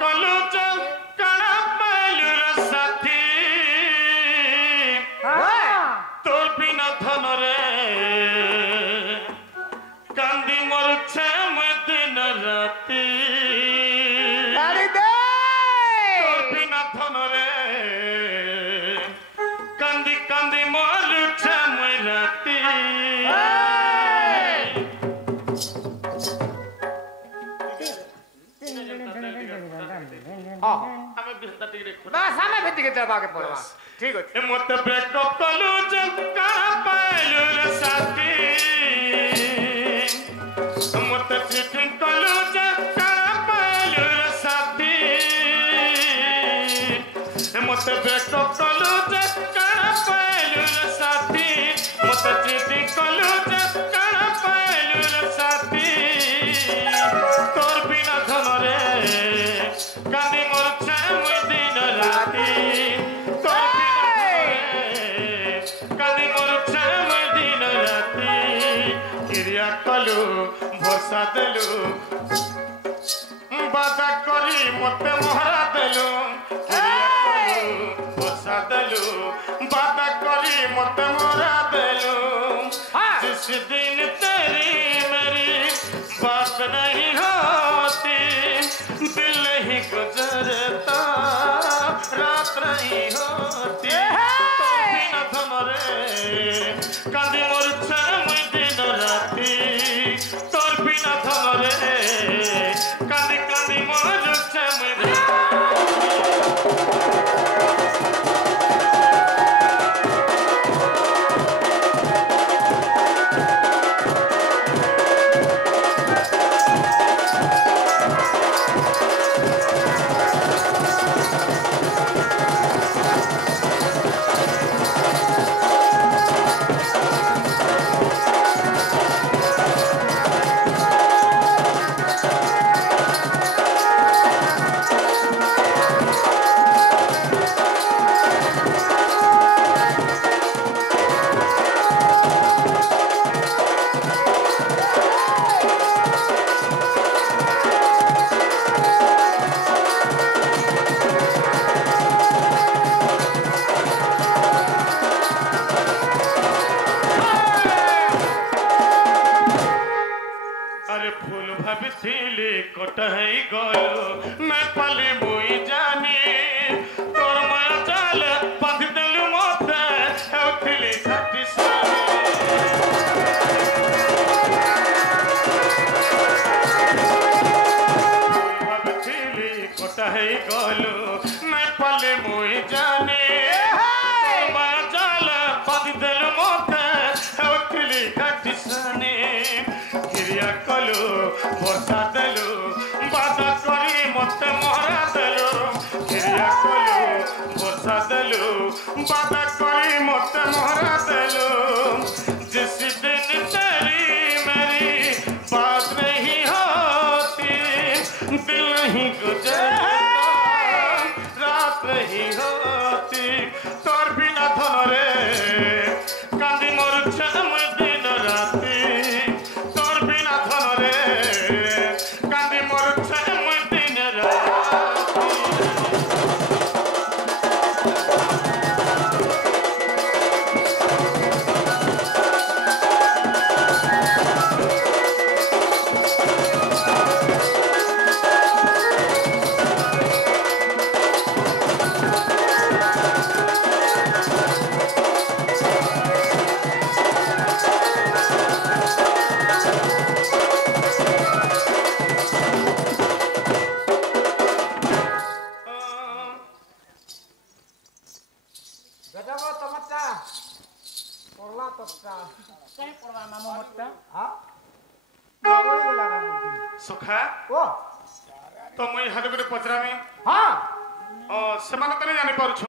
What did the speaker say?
कलु कणा पालू साथी तोर बिना धन रे कांदी मरुछे मैं दिन राती तोर बिना धन रे कांदी कांदी मरुछे मैं राती बस हमें भी टिकट दबा के पड़वा ठीक है मत ब्रेकअप कलु का पालू रे साथी मत चीटिंग कलु का पालू रे साथी मत ब्रेकअप कलु का पालू रे साथी मत चीटिंग कलु का पालू रे साथी तोर बिना धन रे कांदी मरुछे मुई दिन राती तोर काली मरुछे मैं दिन राती क्रिया कलु भरसा देलु बाधा करी मते मोहरा देलु क्रिया कलु भरसा देलु बाधा करी मते मोहरा देलु जिस दिन तेरी मेरी बात नहीं होती दिल नहीं गुजरता रात नहीं होती कांदी मरुछे मुई दिन राती तोर बिना धन रे कांदी कांदी मरुछे मुई फूल भाभी कटही गलो मैं पली मुई जानी तोर माया चाल बांधि देलु मते हेउथिली खाटी भाभी कटही गलो मैं पली मुई जानी तोर माया चाल बांधि देलु मते हेउथिली खाटी सानी क्रिया कलु भरसा देलु बाधा करी मते मोहरा देलु क्रिया कलु भरसा देलु बाधा करी मते मोहरा देलु जिस दिन तेरी मेरी बात नहीं होती दिल नहीं गुजरता रात नहीं होती तोर बिना धन रे कांदी मरुछे मुई दिन राती तोर बिना धन रे कांदी मरुछे मुई दिन राती गजब तमत्ता पड़ला तत्ता कहीं पड़वा मामो मत्ता हां कोई लगा सुखा ओ तो मुई हाथ गुटे पचरामी हां ओ समान तने जानि पारुछ